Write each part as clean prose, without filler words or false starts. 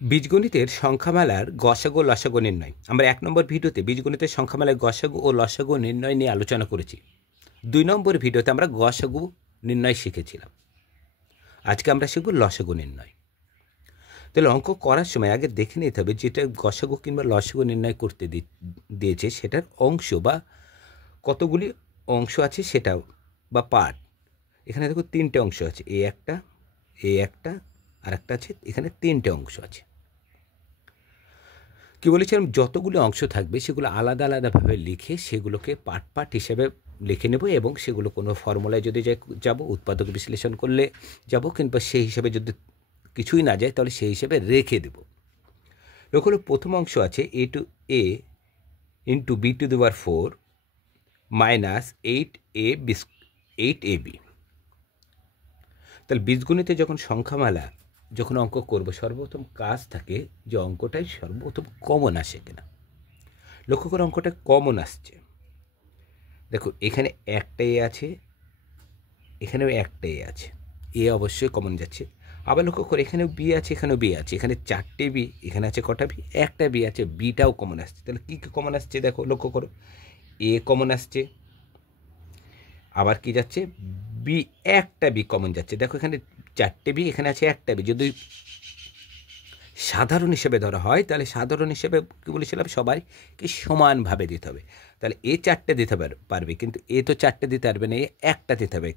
বীজগণিতের সংখ্যামালার গসাগু ও লসাগু নির্ণয়। আমরা 1 নম্বর ভিডিওতে বীজগণিতের সংখ্যামালার গসাগু ও লসাগু নির্ণয় নিয়ে আলোচনা করেছি। 2 নম্বর ভিডিওতে আমরা গসাগু নির্ণয় শিখেছিলাম। আজকে আমরা শিখব লসাগু নির্ণয়। তাহলে অঙ্ক করার সময় আগে দেখে নিতে হবে যেটা গসাগু কিংবা লসাগু নির্ণয় করতে দিয়েছে সেটার অংশ বা কতগুলি অংশ আছে সেটা বা পার্ট। এখানে দেখো 3টে অংশ আছে, এ একটা আর একটা আছে, এখানে 3টে অংশ আছে। কি বলেছিলাম, যতগুলো অংশ থাকবে সেগুলো আলাদা আলাদাভাবে লিখে সেগুলোকে পার্ট পার্ট হিসেবে লিখে নেব এবং সেগুলো কোনো ফর্মুলায় যদি যাব, উৎপাদক বিশ্লেষণ করলে যাব, কিংবা সেই হিসেবে যদি কিছুই না যায় তাহলে সেই হিসেবে রেখে দেব। লক্ষ্য হলো প্রথম অংশ আছে a into b two the power 4 minus 8ab। তাহলে বীজগণিতে যখন সংখ্যামালা যখন অঙ্ক করব সর্বপ্রথম কাজ থাকে যে অঙ্কটাই সর্বপ্রথম কমন আসে কিনা। লক্ষ্য করে অঙ্কটা কমন আসছে। দেখো এখানে একটা এ আছে, এখানেও একটা এ আছে, এ অবশ্যই কমন যাচ্ছে। আবার লক্ষ্য করে এখানেও বি আছে, এখানেও বি আছে, এখানে 4টে বি, এখানে আছে কটা বি, একটা বি আছে, বিটাও কমন আসছে। তাহলে কী কী কমন আসছে দেখো, লক্ষ্য করো, এ কমন আসছে, আবার কি যাচ্ছে, বি, একটা বি কমন যাচ্ছে। দেখো এখানে 4টে বি, এখানে আছে একটা বি। যদি সাধারণ হিসেবে ধরা হয় তাহলে সাধারণ হিসেবে কী বলেছিলাম, সবাইকে সমানভাবে দিতে হবে। তাহলে এ 4টে দিতে পারবে, কিন্তু এ তো 4টে দিতে পারবে না, এ একটা দিতে হবে।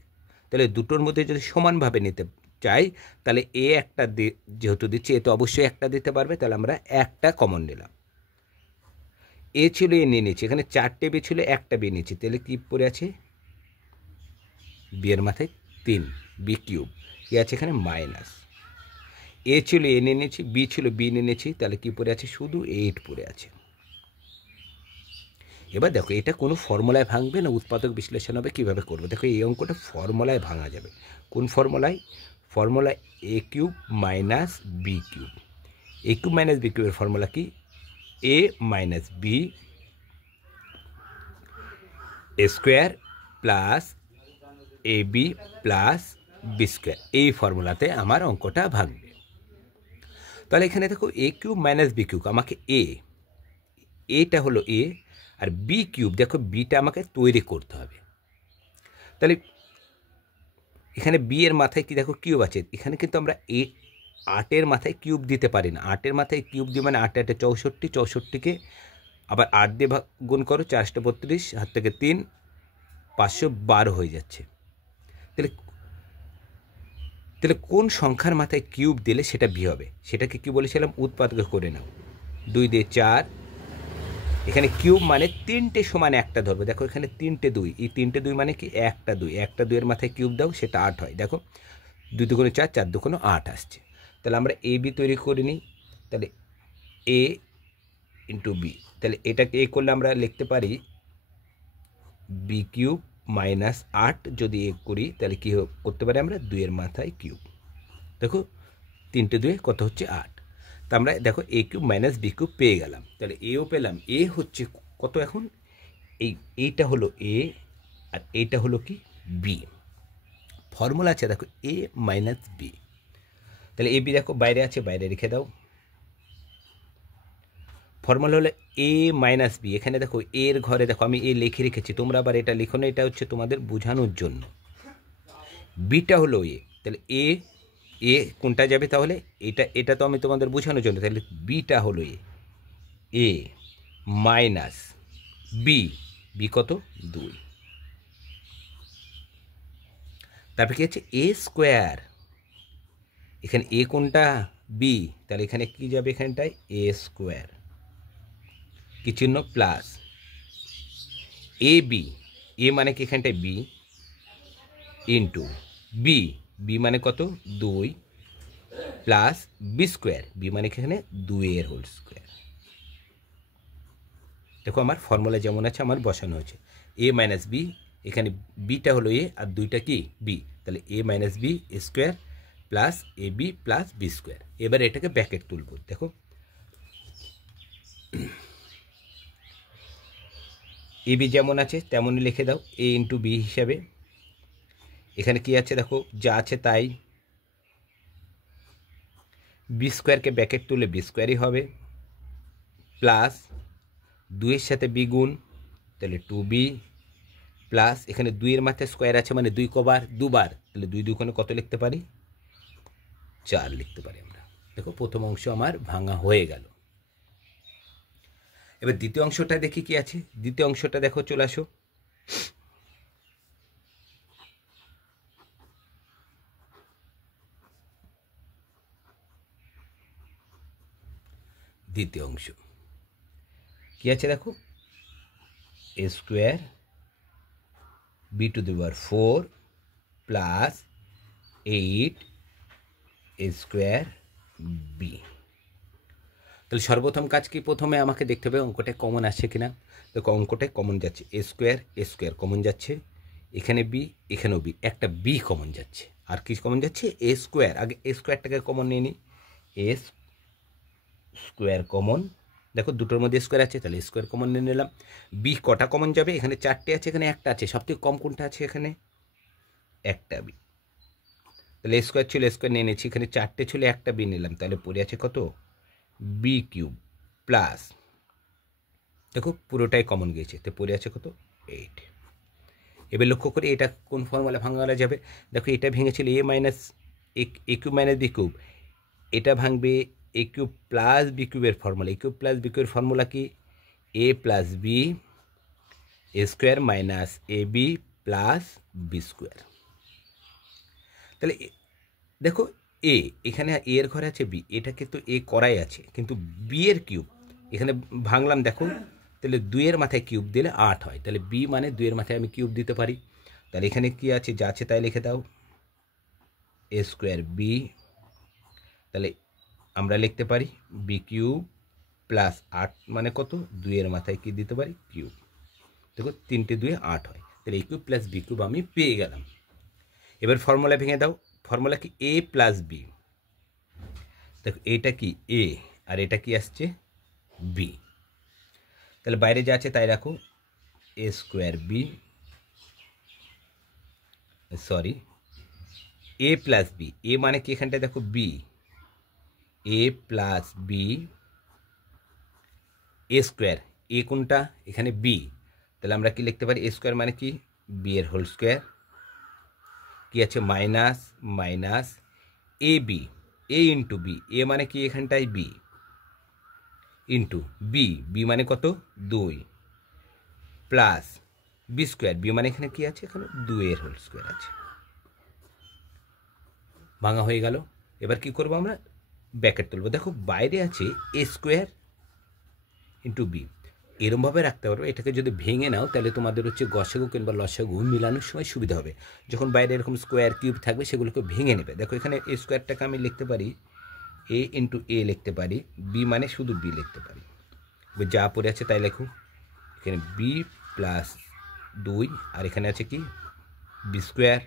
তাহলে দুটোর মধ্যে যদি সমানভাবে নিতে চাই তাহলে এ একটা যেহেতু দিচ্ছি, এ তো অবশ্যই একটা দিতে পারবে, তাহলে আমরা একটা কমন নিলাম। এ ছিল, এ নিয়ে নিচ্ছি, এখানে 4টে বি ছিল, একটা বি নিচ্ছি, তাহলে কী পড়ে আছে, বি এর মাথায় 3, বি কিউব, এ আছে এখানে মাইনাস। এ ছিল, এ নিয়ে নিয়েছি, বি ছিল, বি নিয়ে নিয়েছি, তাহলে কী পড়ে আছে, শুধু 8 পড়ে আছে। এবার দেখো এটা কোনো ফর্মুলায় ভাঙবে না উৎপাদক বিশ্লেষণ হবে, কীভাবে করবো দেখো। এই অঙ্কটা ফর্মুলায় ভাঙা যাবে। কোন ফর্মুলায়? ফর্মুলা এ কিউব মাইনাস বি কিউব। এ কিউব মাইনাস বি কিউবের ফর্মুলা কি, এ minus B square plus A B plus B square. এই ফর্মুলাতে আমার অঙ্কটা ভাঙবে। তাহলে এখানে দেখো এ কিউব মাইনাস বি কিউব, আমাকে এটা হলো এ, আর বি কিউব দেখো বিটা আমাকে তৈরি করতে হবে। তাহলে এখানে বি এর মাথায় কি দেখো কিউব আছে, এখানে কিন্তু আমরা 8-এর মাথায় কিউব দিতে পারি না। 8-এর মাথায় কিউব দিয়ে মানে 8 8 64, 64কে আবার 8 দিয়ে গুণ করো, 4 32, হাত থেকে 3, 512 হয়ে যাচ্ছে। তাহলে কোন সংখ্যার মাথায় কিউব দিলে সেটা বি হবে, সেটাকে কি বলেছিলাম, উৎপাদক করে নাও। 2 দিয়ে 4, এখানে কিউব মানে 3টে সমান একটা ধরবে। দেখো এখানে 3টে 2, এই 3টে 2 মানে কি, একটা 2, একটা 2 এর মাথায় কিউব দাও, সেটা 8 হয়। দেখো 2 দুগুণে 4, 4 দুগুণে 8 আসছে। তাহলে আমরা এ বি তৈরি করে নিই। তাহলে এ ইন্টু বি, তাহলে এটাকে এ করলে আমরা লিখতে পারি বি কিউব মাইনাস 8। যদি এ করি তাহলে কী করতে পারি আমরা, 2 এর মাথায় কিউব। দেখো 3টে 2 কত হচ্ছে, 8। তা আমরা দেখো এ কিউব মাইনাস বি কিউব পেয়ে গেলাম। তাহলে এও পেলাম, এ হচ্ছে কত এখন, এইটা হলো এ আর এইটা হলো কি বি। ফর্মুলা আছে দেখো এ মাইনাস বি। তাহলে এ বি দেখো বাইরে আছে, বাইরে রেখে দাও। ফর্মুলা হলো এ মাইনাস বি। এখানে দেখো এর ঘরে দেখো আমি এ লিখে রেখেছি, তোমরা আবার এটা লিখো না, এটা হচ্ছে তোমাদের বোঝানোর জন্য। বিটা হলো এ, তাহলে এ কোনটা যাবে, তাহলে এটা তো আমি তোমাদের বোঝানোর জন্য। তাহলে বিটা হলো এ মাইনাস বি কত, 2। তারপরে কি হচ্ছে, এ স্কোয়ার, এখানে এ কোনটা, বি, তাহলে এখানে কি যাবে, এখানটায় এ স্কোয়ার, কি চিহ্ন, প্লাস এ বি, এ মানে কি এখানটায় বি, ইন্টু বি মানে কত, 2, প্লাস বি স্কোয়ার, বি মানে এখানে 2 এর হোল স্কোয়ার। দেখো আমার ফর্মুলা যেমন আছে আমার বসানো হয়েছে, এ মাইনাস বি, এখানে বিটা হলো এ আর 2টা কি বি, তাহলে এ minus B square plus A B plus B square. এবার এটাকে ব্র্যাকেট তুলব। দেখো এ বি যেমন আছে তেমনই লিখে দাও, এ ইন্টু বি হিসাবে। এখানে কি আছে দেখো, যা আছে তাই, বি স্কোয়ারকে ব্যাকেট তুলে বি স্কোয়ারই হবে, প্লাস 2-এর সাথে বি গুণ, তাহলে 2b, প্লাস এখানে 2-এর মাথায় স্কোয়ার আছে মানে 2 কবার, দুবার, তাহলে 2 দুগুণে কত লিখতে পারি, 4 লিখতে পারি আমরা। দেখো প্রথম অংশ আমার ভাঙা হয়ে গেল। এবার দ্বিতীয় অংশটা দেখি কি আছে। দ্বিতীয় অংশটা দেখো, চলে আসো। দ্বিতীয় অংশ কি আছে দেখো, a square b to the power 4 plus 8 a square b. তাহলে সর্বপ্রথম কাজ কি, প্রথমে আমাকে দেখতে হবে অঙ্কটা কমন আসছে কিনা। দেখো অঙ্কটায় কমন যাচ্ছে, এ স্কোয়ার কমন যাচ্ছে, এখানে বি এখানেও বি, একটা বি কমন যাচ্ছে, আর কি কমন যাচ্ছে, এ স্কোয়ার। আগে এ স্কোয়ারটাকে কমন নিয়ে নিই, এ স্কোয়ার কমন, দেখো দুটোর মধ্যে স্কোয়ার আছে, তাহলে স্কোয়ার কমন নিয়ে নিলাম। বি কটা কমন যাবে, এখানে 4টে আছে, এখানে একটা আছে, সবথেকে কম কোনটা আছে, এখানে একটা বি, তাহলে স্কোয়ার ছিল স্কোয়ার নিয়ে নিচ্ছি, এখানে 4টে ছিল একটা বি নিলাম, তাহলে পড়ে আছে কত, বি কিউব, প্লাস দেখো পুরোটাই কমন গিয়েছে, তো পড়ে আছে কত, 8। এবার লক্ষ্য করি এটা কোন ফর্মুলা ভাঙা যাবে। দেখো এটা ভেঙেছিল এ মাইনাস এ কিউব মাইনাস বি কিউব, এটা ভাঙবে এ কিউব প্লাস বি কিউবের ফর্মুলা। এ কিউব প্লাস বি কিউবের ফর্মুলা কি, a plus b A square minus A B plus B square. তাহলে দেখো এ, এখানে এ এর ঘরে আছে বি, এটাকে তো এ করাই আছে, কিন্তু বি এর কিউব এখানে ভাঙলাম, দেখো তাহলে 2-এর মাথায় কিউব দিলে 8 হয়, তাহলে বি মানে 2-এর মাথায় আমি কিউব দিতে পারি। তাহলে এখানে কি আছে, যা আছে তাই লিখে দাও, এ স্কোয়ার বি, তাহলে আমরা লিখতে পারি বি কিউব প্লাস 8 মানে কত, 2-এর মাথায় কি দিতে পারি, কিউব। দেখো 3টে 2-এ 8 হয়, তাহলে এ কিউব প্লাস বি কিউব আমি পেয়ে গেলাম। এবার ফর্মুলা ভেঙে দাও, ফর্মুলা কি, এ প্লাস বি, দেখো এটা কি এ আর এটা কি আসছে বি, তাহলে বাইরে যা আছে তাই রাখো, এ স্কোয়ার বি, সরি এ প্লাস বি, এ মানে কি এখানটায় দেখো বি, এ প্লাস বি এ স্কোয়ার, এ কোনটা এখানে বি, তাহলে আমরা কি লিখতে পারি, এ স্কোয়ার মানে কি বি এর হোল স্কোয়ার, কি আছে minus minus A B, A into B, এ মানে কি এখানটায় বি, ইন্টু বি, বি মানে কত 2, প্লাস বি স্কোয়ার, বি মানে এখানে কি আছে, এখানে 2-এর হোল স্কোয়ার আছে। ভাঙা হয়ে গেল। এবার কি করব আমরা, ব্র্যাকেট তুলব। দেখো বাইরে আছে এ স্কোয়ার ইন্টু বি, এরমভাবে রাখতে পারো। এটাকে যদি ভেঙে নাও তাহলে তোমাদের হচ্ছে গসাগু কিংবা লসাগু মিলানোর সময় সুবিধা হবে। যখন বাইরে এরকম স্কোয়ার কিউব থাকবে সেগুলোকে ভেঙে নেবে। দেখো এখানে এ স্কোয়ারটাকে আমি লিখতে পারি এ ইন্টু এ লিখতে পারি, বি মানে শুধু বি লিখতে পারি, যা পড়ে আছে তাই লেখো। এখানে বি প্লাস 2 আর এখানে আছে কি বি স্কোয়ার,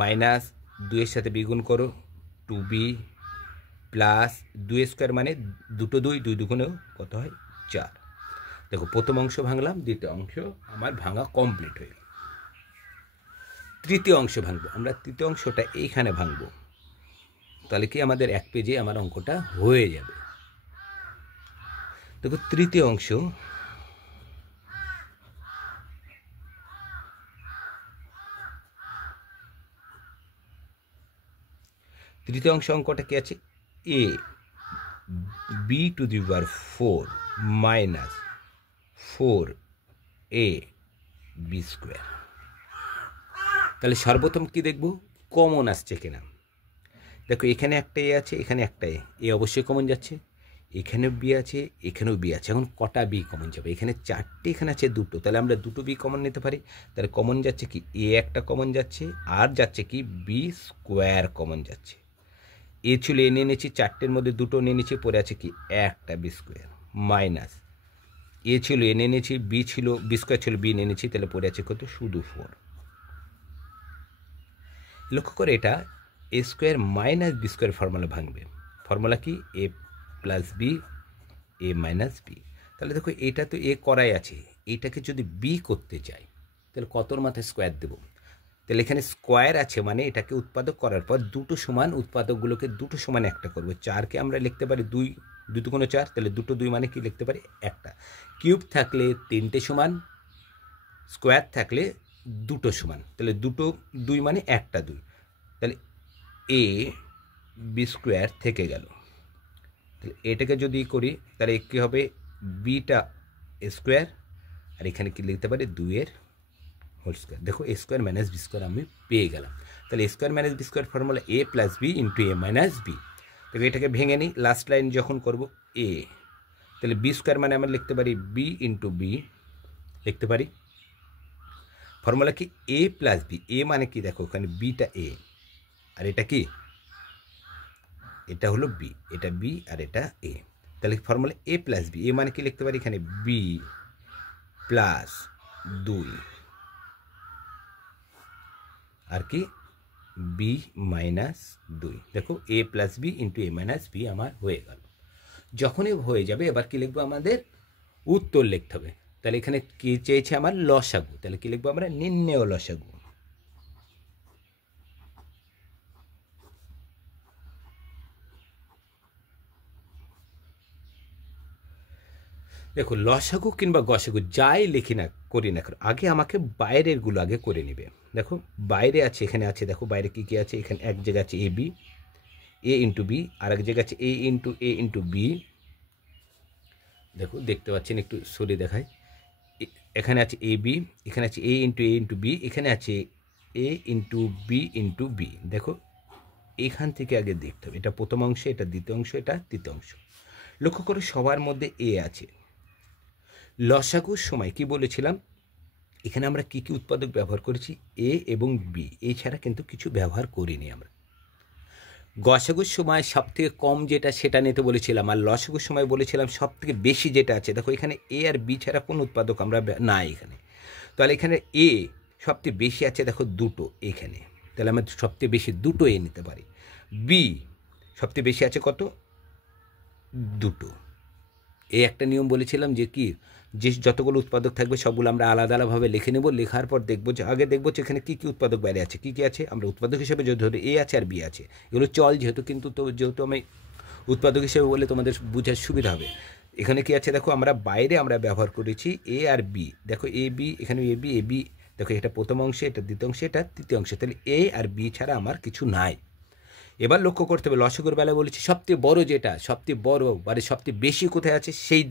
মাইনাস 2-এর সাথে বি গুণ করো 2b, প্লাস 2 স্কোয়ার মানে দুটো 2, 2 দুগুণেও কত হয় 4। দেখো প্রথম অংশ ভাঙলাম, দ্বিতীয় অংশ আমার ভাঙা কমপ্লিট হয়ে গেল। তৃতীয় অংশ ভাঙবো আমরা, তৃতীয় অংশটা এইখানে ভাঙবো, তাহলে কি আমাদের 1 পেজে আমার অঙ্কটা হয়ে যাবে। দেখো তৃতীয় অংশ, তৃতীয় অংশ অঙ্কটা কি আছে, a b to the power 4 minus 4a b square. তাহলে সর্বপ্রথম কি দেখব, কমন আসছে কিনা। দেখো এখানে একটা এ আছে, এখানে একটা এ অবশ্যই কমন যাচ্ছে, এখানেও বি আছে, এখানেও বি আছে। এখন কটা বি কমন যাবে, এখানে 4টে, এখানে আছে 2টো, তাহলে আমরা 2টো বি কমন নিতে পারি। তাহলে কমন যাচ্ছে কি এ একটা কমন যাচ্ছে, আর যাচ্ছে কি বি স্কোয়ার কমন যাচ্ছে। এ ছিল এ নিয়ে নিয়েছি, 4টের মধ্যে 2টো নিয়ে নিয়েছি, পরে আছে কি একটা বি স্কোয়ার, মাইনাস এ ছিল এ নিয়ে নিয়েছি, বি ছিল বি স্কোয়ার ছিল বি নিয়ে নিয়েছি, তাহলে পরে আছে কত শুধু 4। লক্ষ্য করে এটা a square minus B square formula ভাঙবে। ফর্মুলা কি a plus b a minus B. তাহলে দেখো এটা তো এ করাই আছে, এইটাকে যদি বি করতে চাই তাহলে কতর মাথায় স্কোয়ার দেব, তাহলে এখানে স্কোয়ার আছে মানে এটাকে উৎপাদক করার পর দুটো সমান উৎপাদকগুলোকে দুটো সমান একটা করবো। 4কে আমরা লিখতে পারি 2, 2 × 4, তাহলে দুটো 2 মানে কি লিখতে পারি একটা। কিউব থাকলে 3টে সমান, স্কোয়ার থাকলে দুটো সমান, তাহলে দুটো 2 মানে একটা 2, তাহলে a b স্কোয়ার থেকে গেল। তাহলে এটাকে যদি করি তাহলে কী হবে, বিটা স্কোয়ার, আর এখানে কি লিখতে পারি 2 হোল স্কোয়ার। দেখো a square minus B square আমি পেয়ে গেলাম। তাহলে a square minus B square formula a plus B into a minus B. তাহলে এটাকে ভেঙে নিই, লাস্ট লাইন যখন করব a, তাহলে বি স্কোয়ার মানে আমরা লিখতে পারি বি ইন্টু বি, লিখতে পারি ফর্মুলা কি a প্লাস বি। a মানে কি দেখো ওখানে বিটা a, আর এটা কি, এটা হলো বি, এটা বি আর এটা a। তাহলে formula a plus B, a মানে কি লিখতে পারি এখানে বি প্লাস 2 আর কি বি মাইনাস 2। দেখো a plus B into a minus B আমার হয়ে গেল। যখনই হয়ে যাবে এবার কি লিখবো, আমাদের উত্তর লিখতে হবে। তাহলে এখানে কি চেয়েছে আমার, লসাগু। তাহলে কি লিখবো আমরা, নির্ণেয় লসাগু। দেখো লসাগু কিংবা গসাগু যাই লিখি না করি না কেন, আগে আমাকে বাইরেরগুলো আগে করে নিবে। দেখো বাইরে আছে, এখানে আছে, দেখো বাইরে কী কী আছে, এখানে এক জায়গা আছে a B, A into B, আর এক জায়গা আছে এ ইন্টু বি। দেখো দেখতে পাচ্ছেন, একটু সরিয়ে দেখায়, এখানে আছে এ বি, এখানে আছে এ ইন্টু বি, এখানে আছে এ ইন্টু বি। দেখো এখান থেকে আগে দেখতে হবে, এটা প্রথম অংশ, এটা দ্বিতীয় অংশ, এটা তৃতীয় অংশ। লক্ষ্য করে সবার মধ্যে এ আছে। লসাগুর সময় কি বলেছিলাম, এখানে আমরা কি কি উৎপাদক ব্যবহার করেছি, এ এবং বি, এছাড়া কিন্তু কিছু ব্যবহার করিনি আমরা। গসাগুর সময় সবথেকে কম যেটা সেটা নিতে বলেছিলাম, আর লসাগুর সময় বলেছিলাম সবথেকে বেশি যেটা আছে। দেখো এখানে এ আর বি ছাড়া কোনো উৎপাদক আমরা না এখানে, তাহলে এখানে এ সবথেকে বেশি আছে, দেখো দুটো এখানে, তাহলে আমরা সবথেকে বেশি দুটো এ নিতে পারি। বি সবথেকে বেশি আছে কত, দুটো। এই একটা নিয়ম বলেছিলাম যে কি, যে যতগুলো উৎপাদক থাকবে সবগুলো আমরা আলাদা আলাদাভাবে লিখে নেব, লেখার পর দেখবো যে আগে দেখবো যে এখানে কী কী উৎপাদক বাইরে আছে, কী কী আছে। আমরা উৎপাদক হিসেবে যদি ধরি এ আছে আর বি আছে, এগুলো চল যেহেতু, কিন্তু তো যেহেতু আমি উৎপাদক হিসেবে বলে তোমাদের বোঝার সুবিধা হবে। এখানে কি আছে দেখো, আমরা বাইরে আমরা ব্যবহার করেছি এ আর বি। দেখো এ বি, এখানে এ বি, দেখো এটা প্রথম অংশে, এটা দ্বিতীয় অংশে, এটা তৃতীয় অংশে, তাহলে এ আর বি ছাড়া আমার কিছু নাই। এবার লক্ষ্য করতে হবে, লসাগুর বেলায় বলেছি সবথেকে বড় যেটা, সবথেকে বড় মানে সবথেকে বেশি কোথায় আছে সেই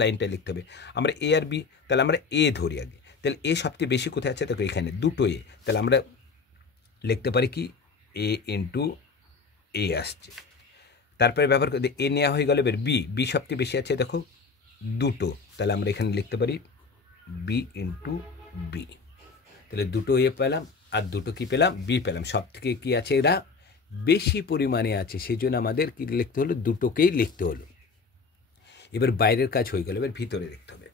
লাইনটা লিখতে হবে। আমরা এ আর বি, তাহলে আমরা এ ধরি আগে, তাহলে এ সবথেকে বেশি কোথায় আছে, দেখো এখানে দুটো এ, তাহলে আমরা লিখতে পারি কি এ ইন্টু এ আসছে। তারপরে ব্যবহার করে এ নেওয়া হয়ে গেল। এবার বি সবথেকে বেশি আছে, দেখো দুটো, তাহলে আমরা এখানে লিখতে পারি বি ইন্টু বি। তাহলে দুটো এ পেলাম আর দুটো কি পেলাম, বি পেলাম। সব থেকে কী আছে, এরা বেশি পরিমাণে আছে, সেই জন্য আমাদের কী লিখতে হলো, দুটোকেই লিখতে হলো। এবার বাইরের কাজ হয়ে গেল, এবার ভিতরে দেখতে হবে।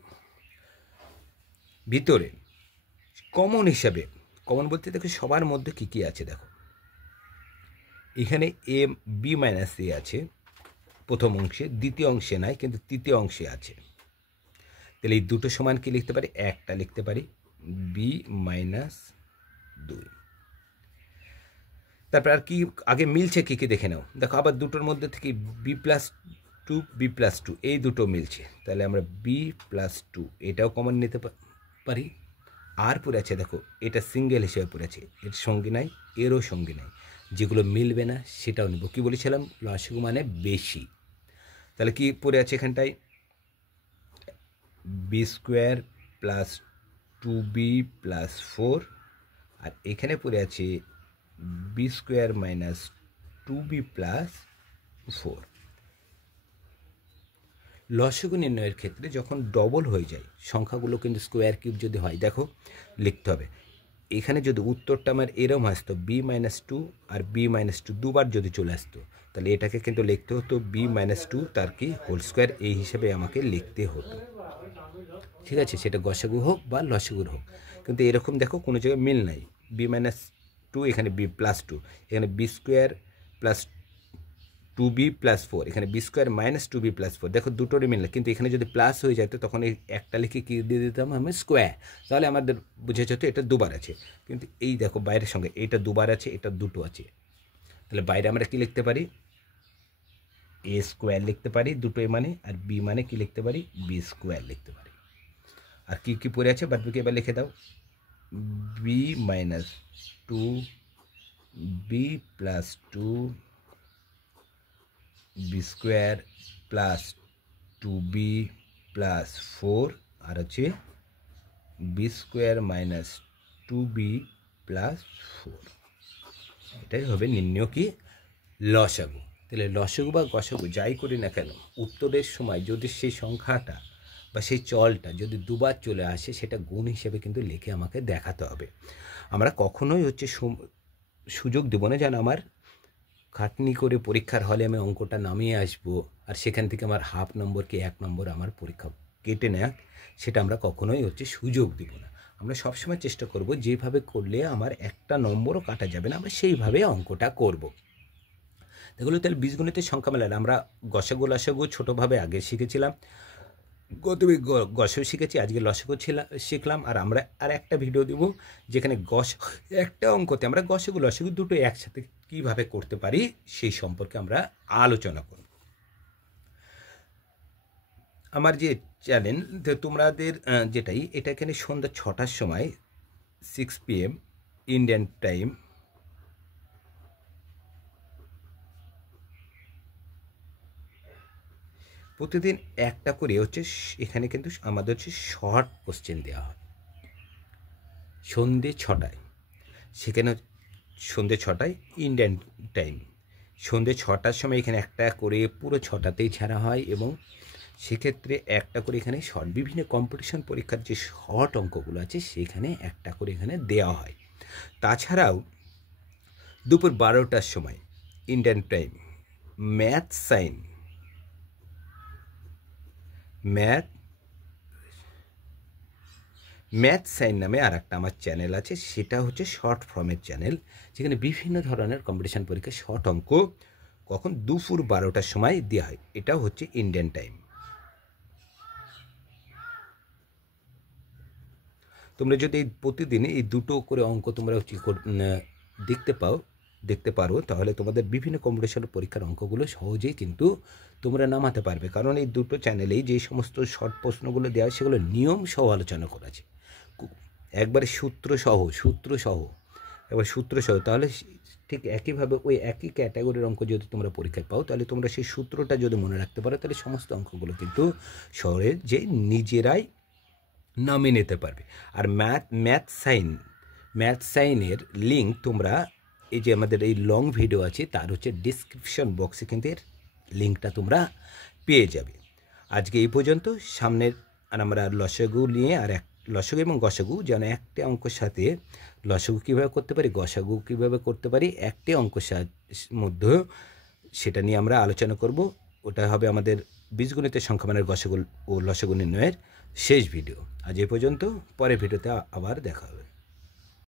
ভিতরে কমন হিসাবে, কমন বলতে দেখো সবার মধ্যে কী কী আছে, দেখো এখানে এ বি মাইনাস এ আছে প্রথম অংশে, দ্বিতীয় অংশে নাই কিন্তু তৃতীয় অংশে আছে। তাহলে এই দুটো সমান কি লিখতে পারি, একটা লিখতে পারি বি মাইনাস 2। তারপর আর কি আগে মিলছে কী কী দেখে নাও। দেখো আবার দুটোর মধ্যে থেকে বি প্লাস টু এই দুটো মিলছে, তাহলে আমরা বি প্লাস 2 এটাও কমন নিতে পারি। আর পড়ে আছে দেখো এটা সিঙ্গেল হিসেবে পড়ে আছে, এর সঙ্গে নাই, এরও সঙ্গে নাই, যেগুলো মিলবে না সেটাও নেব। কী বলেছিলাম, লসাগু মানে বেশি। তাহলে কি পড়ে আছে এখানটায়, B square plus 2b plus 4, আর এখানে পড়ে আছে B square minus 2b plus 4। লসাগু নির্ণয়ের ক্ষেত্রে যখন ডবল হয়ে যায় সংখ্যাগুলো, কিন্তু স্কোয়ার কিউব যদি হয়, দেখো লিখতে হবে এখানে যদি উত্তরটা আমার এরম আসতো বি মাইনাস 2 আর বি মাইনাস 2 দুবার যদি চলে আসতো, তাহলে এটাকে কিন্তু লিখতে হতো বি মাইনাস 2 তার কি হোল স্কোয়ার, এই হিসেবে আমাকে লিখতে হতো। ঠিক আছে, সেটা গসাগু হোক বা লসাগুর হোক। কিন্তু এরকম দেখো কোনো জায়গায় মিল নাই, বি মাইনাস 2 এখানে বি প্লাস 2, এখানে বি স্কোয়ার প্লাস 2b + 4, এখানে b² - 2b + 4, দেখো দুটোরই মিললে, কিন্তু এখানে যদি প্লাস হয়ে যেত তখন এই একটা লিখে কী দিয়ে দিতাম আমি স্কোয়ার, তাহলে আমাদের বুঝে যেত এটা দুবার আছে। কিন্তু এই দেখো বাইরের সঙ্গে এটা দুবার আছে, এটা দুটো আছে, তাহলে বাইরে আমরা কী লিখতে পারি, a² লিখতে পারি দুটোই মানে, আর b মানে কি লিখতে পারি, b² লিখতে পারি। আর কি কি পড়ে আছে বাদ বাকি এবার লিখে দাও, b - 2b + 2 b² + 2b + 4, আর হচ্ছে b² - 2b + 4, এটাই হবে নির্ণয় কি লসাগু। তাহলে লসাগু বা গসাগু যাই করি না কেন, উত্তরের সময় যদি সেই সংখ্যাটা বা সেই চলটা যদি দুবার চলে আসে, সেটা গুণ হিসেবে কিন্তু লিখে আমাকে দেখাতে হবে। আমরা কখনোই হচ্ছে সুযোগ দেবো না যেন আমার খাটনি করে পরীক্ষার হলে আমি অঙ্কটা নামিয়ে আসবো আর সেখান থেকে আমার হাফ নম্বর কি 1 নম্বর আমার পরীক্ষা কেটে নেয়, সেটা আমরা কখনোই হচ্ছে সুযোগ দেবো না। আমরা সবসময় চেষ্টা করব যেভাবে করলে আমার 1টা নম্বরও কাটা যাবে না, আমরা সেইভাবে অঙ্কটা করব। এগুলো তাহলে বীজগণিতের সংখ্যা মেলায় আমরা গসাগু লসাগু ছোটোভাবে আগে শিখেছিলাম, গসাগু শিখেছি, আজকে লসাগু শিখলাম। আর আমরা আর একটা ভিডিও দেবো যেখানে একটা অঙ্কতে আমরা গসাগু লসাগু দুটো একসাথে কীভাবে করতে পারি সেই সম্পর্কে আমরা আলোচনা করব। আমার যে চ্যানেল তোমাদের যেটাই, এটা এখানে সন্ধ্যা 6টার সময় 6 PM ইন্ডিয়ান টাইম প্রতিদিন একটা করে হচ্ছে, এখানে কিন্তু আমাদের হচ্ছে শর্ট কোশ্চেন দেওয়া হয় সন্ধ্যে 6টায়, সেখানে সন্ধ্যে 6টায় ইন্ডিয়ান টাইম, সন্ধ্যে 6টার সময় এখানে একটা করে পুরো 6টাতেই ছাড়া হয়, এবং সেক্ষেত্রে একটা করে এখানে শর্ট বিভিন্ন কম্পিটিশন পরীক্ষার যে শর্ট অঙ্কগুলো আছে সেখানে একটা করে এখানে দেওয়া হয়। তাছাড়াও দুপুর 12টার সময় ইন্ডিয়ান টাইম ম্যাথ সাইন নামে আর একটা আমার চ্যানেল আছে, সেটা হচ্ছে শর্ট ফর্মের চ্যানেল, যেখানে বিভিন্ন ধরনের কম্পিটিশন পরীক্ষা শর্ট অঙ্ক কখন দুপুর 12টার সময় দেওয়া হয়, এটাও হচ্ছে ইন্ডিয়ান টাইম। তোমরা যদি প্রতিদিন এই দুটো করে অঙ্ক তোমরা দেখতে পারো, তাহলে তোমাদের বিভিন্ন কম্পিটিশন পরীক্ষার অঙ্কগুলো সহজেই কিন্তু তোমরা নামাতে পারবে। কারণ এই দুটো চ্যানেলেই যে সমস্ত শর্ট প্রশ্নগুলো দেওয়া হয় সেগুলো নিয়ম সহ আলোচনা করা আছে, একবারে সূত্র সহ, তাহলে ঠিক একইভাবে ওই একই ক্যাটাগরির অঙ্ক যদি তোমরা পরীক্ষায় পাও, তাহলে তোমরা সেই সূত্রটা যদি মনে রাখতে পারো, তাহলে সমস্ত অঙ্কগুলো কিন্তু সহজে যে নিজেরাই নামিয়ে নিতে পারবে। আর ম্যাথ সাইনের লিঙ্ক তোমরা এই যে আমাদের এই লং ভিডিও আছে তার হচ্ছে ডিসক্রিপশন বক্সে কিন্তু এর লিঙ্কটা তোমরা পেয়ে যাবে। আজকে এই পর্যন্ত, সামনের আর আমরা লসাগু নিয়ে আর লসাগু এবং গসাগু যেন একটা অঙ্কের সাথে লসাগু কীভাবে করতে পারি, গসাগু কীভাবে করতে পারি একটি অঙ্কের মধ্যে, সেটা নিয়ে আমরা আলোচনা করব। ওটা হবে আমাদের বীজগণিতের সংখ্যামানের গসাগু ও লসাগু নির্ণয়ের শেষ ভিডিও। আজ এই পর্যন্ত, পরের ভিডিওতে আবার দেখা হবে।